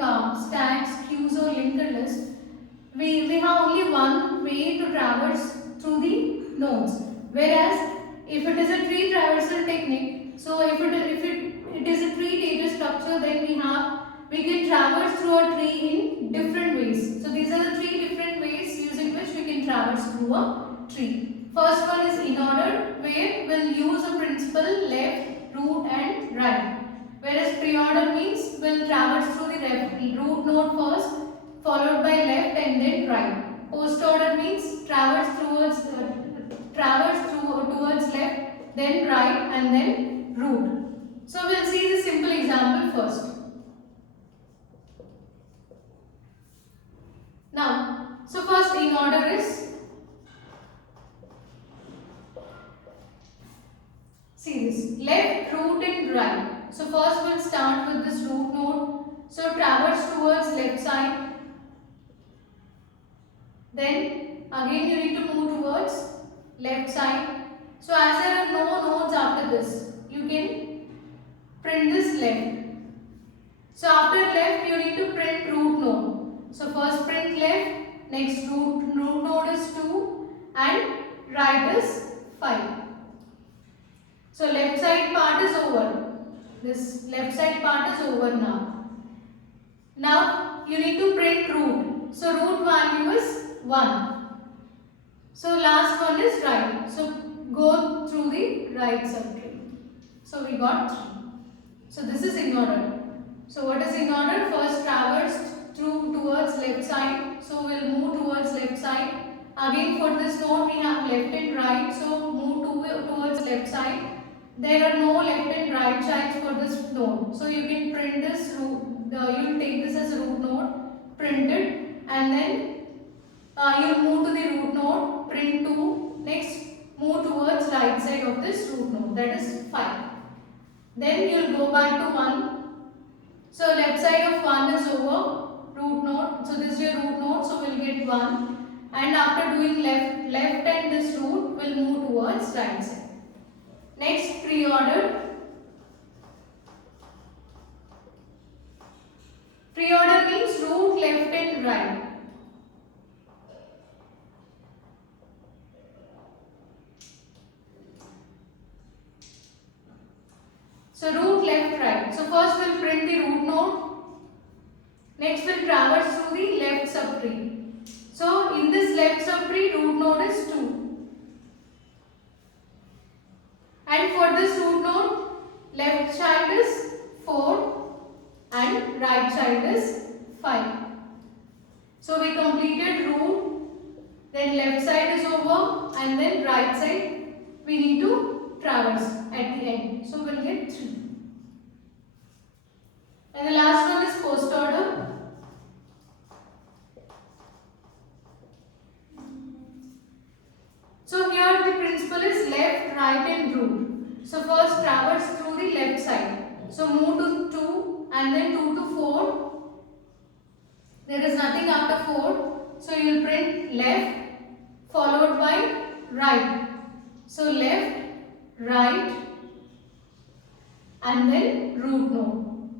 stacks, queues or linked lists, we have only one way to traverse through the nodes. Whereas if it is a tree traversal technique, so if it is a tree data structure, then we can traverse through a tree in different ways. So these are the three different ways using which we can traverse through a tree. First one is in order, where we'll use a principal left, root and right. Whereas pre-order means we'll traverse through the root node first, followed by left and then right. Post-order means traverse towards left, then right and then root. So we'll see the simple example first. Now, so first in order is, see this, left, root and right. So first we'll start with this root node. So traverse towards left side. Then again you need to move towards left side. So as there are no nodes after this, you can print this left. So after left you need to print root node. So first print left, next root node is 2 and right is 5. So left side part is over. This left side part is over now. Now you need to print root. So root value is 1. So last one is right. So go through the right subtree. So we got 3. So this is in order. So what is in order? First traverse towards left side. So we'll move towards left side. Again for this node we have left and right. So move towards left side. There are no left and right sides for this node. So you can print this root. You will take this as a root node, print it, and then you move to the root node, print 2. Next, move towards right side of this root node. That is 5. Then you will go back to 1. So left side of 1 is over. Root node. So this is your root node. So we'll get 1. And after doing left and this root, we'll move towards right side. Next, pre-order. Pre-order means root, left and right. So root, left, right. So first we'll print the root node. Next we'll traverse through the left subtree. So in this left subtree, root node is 2. And for this root node, left side is 4 and right side is 5. So we completed root, then left side is over and then right side we need to traverse at the end. So we'll get 3. And the last one is post order. So here the principle is left, right and root. So first traverse through the left side. So move to 2 and then 2 to 4. There is nothing after 4. So you will print left followed by right. So left, right and then root node.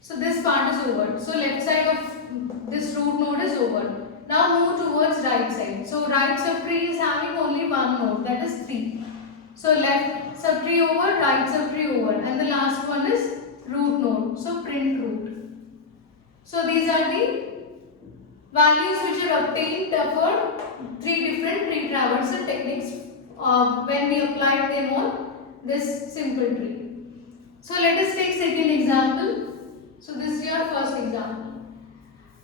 So this part is over. So left side of this root node is over. Now move towards right side. So right subtree is having only one node, that is 3. So left subtree over, right subtree over, and the last one is root node. So print root. So these are the values which are obtained for 3 different tree traversal techniques when we applied them on this simple tree. So let us take second example. So this is your first example.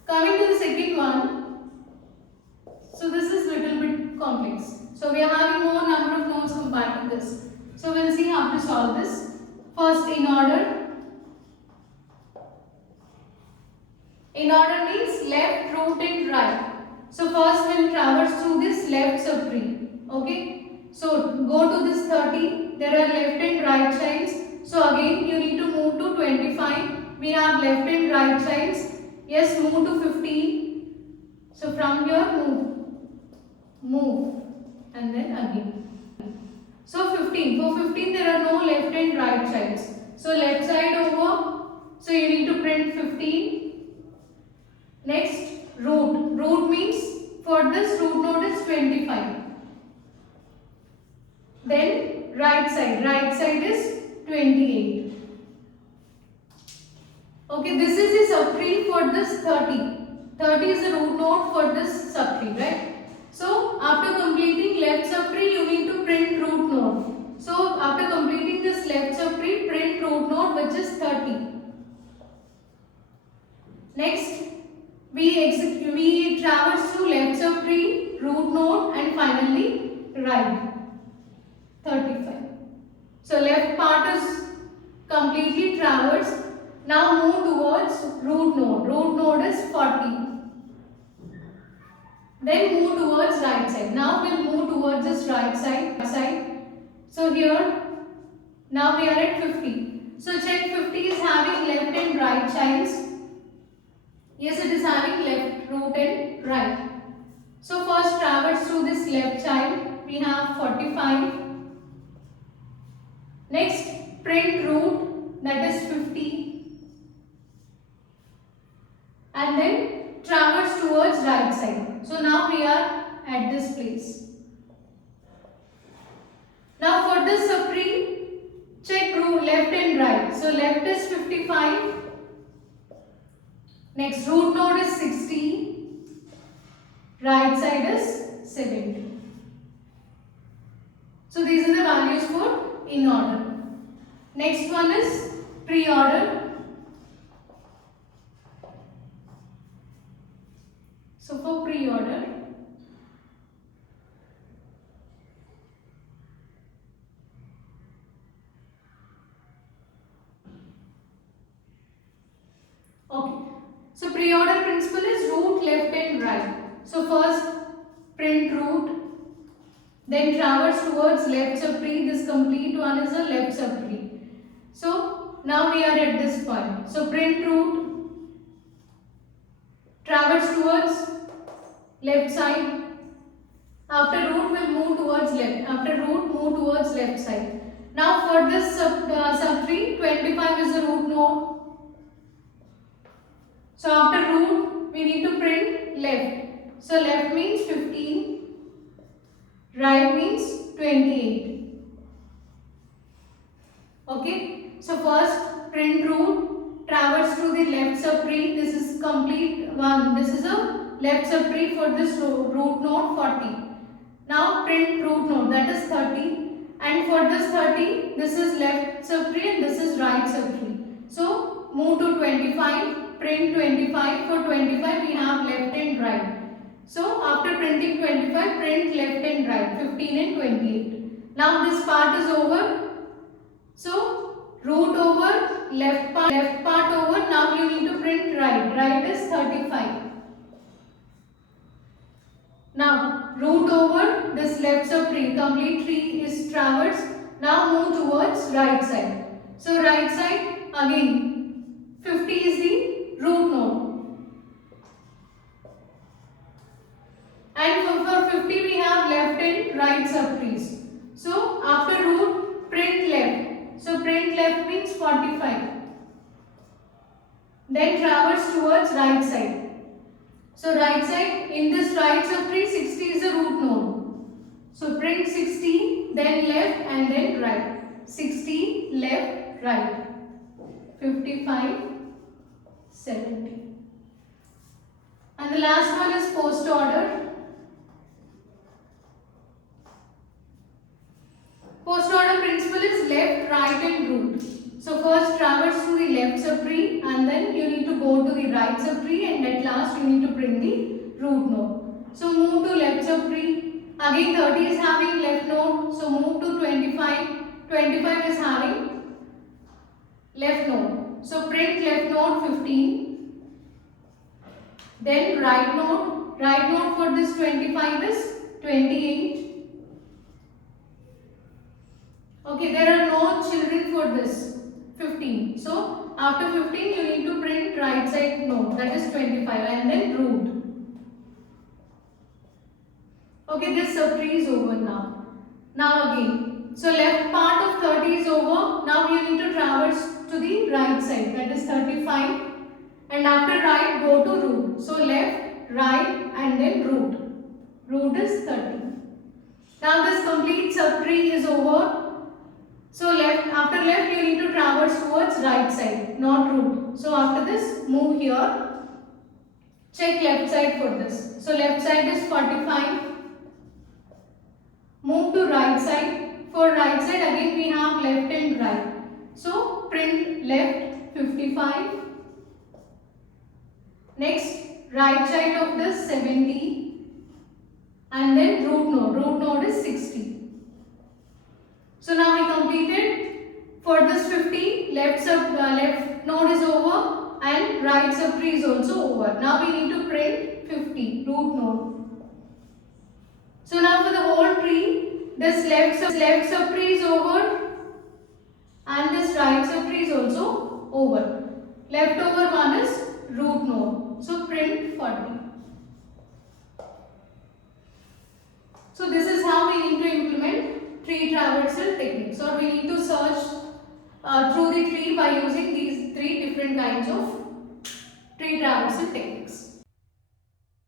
Coming to the second one. So this is little bit complex. So we are having more number of nodes compared to this. So we'll see how to solve this. First in order. In order means left, root and right. So first we'll traverse through this left subtree. Okay. So go to this 30. There are left and right sides. So again you need to move to 25. We have left and right sides. Yes, move to 15. So from here move and then again. So 15. For 15 there are no left and right sides. So left side over. So you need to print 15. Next, root. Root means for this root node is 25. Then right side is 28. Okay, this is the subtree for this 30. 30 is the root node for this subtree, right? So after completing left subtree, you need to print root node. So after completing this left subtree, print root node which is 30. Next, we traverse through left subtree, root node, and finally right 35. So left part is completely traversed. Now move towards root node. Root node is 40. Then move towards right side. Now we'll move towards this right side. So here, now we are at 50. So check 50 is having left and right childs. Yes, it is having left root and right. So first traverse through this left child. We have 45. Next, print root, that is 50. And then traverse towards right side. So now we are at this place. Now for this subtree, check root left and right. So left is 55. Next root node is 60. Right side is 70. So these are the values for in order. Next one is pre-order. So for pre-order, okay. So pre-order principle is root left and right. So first print root, then traverse towards left subtree. This complete one is a left subtree. So now we are at this point. So print root, traverse towards left side. After root we'll move towards left. After root move towards left side. Now for this subtree, 25 is the root node. So after root we need to print left. So left means 15. Right means 28. Okay. So first print root, traverse through the left subtree. This is complete one. This is a left subtree for this root node 40. Now print root node, that is 30. And for this 30, this is left subtree and this is right subtree. So move to 25, print 25. For 25 we have left and right. So after printing 25, print left and right, 15 and 28. Now this part is over. So root over, left part over. Now you need to print right. Right is 35. Now root over, this left subtree, complete tree is traversed. Now move towards right side. So right side again 50 is the root node. And for 50 we have left and right subtrees. So after root, print left. So print left means 45. Then traverse towards right side. So right side, in this right subtree, 60 is the root node. So print 60, then left and then right. 60, left, right. 55, 70. And the last one is post order. Post order principle is left, right and root. So first traverse to the left subtree and then you need to go to the right subtree and at last you need to print the root node. So move to left subtree. Again 30 is having left node. So move to 25. 25 is having left node. So print left node 15. Then right node. Right node for this 25 is 28. Okay, there are no children for this 15. So after 15 you need to print right side node, that is 25 and then root. Okay, this subtree is over now. Now again, so left part of 30 is over. Now you need to traverse to the right side, that is 35, and after right go to root. So left, right and then root. Root is 30. Now this complete subtree is over. So after left you need to traverse towards right side, not root. So after this move here. Check left side for this. So left side is 45. Move to right side. For right side again we have left and right. So print left 55. Next right side of this 70. And then root node. Root node is 60. So now we completed. For this 50, left node is over. And right subtree is also over. Now we need to print 50, root node. So now for the whole tree, this left subtree is over and this right subtree is also over. Leftover one is root node. So print 40. So this is how we need to implement tree traversal techniques, or we need to search through the tree by using these three different kinds of tree traversal techniques.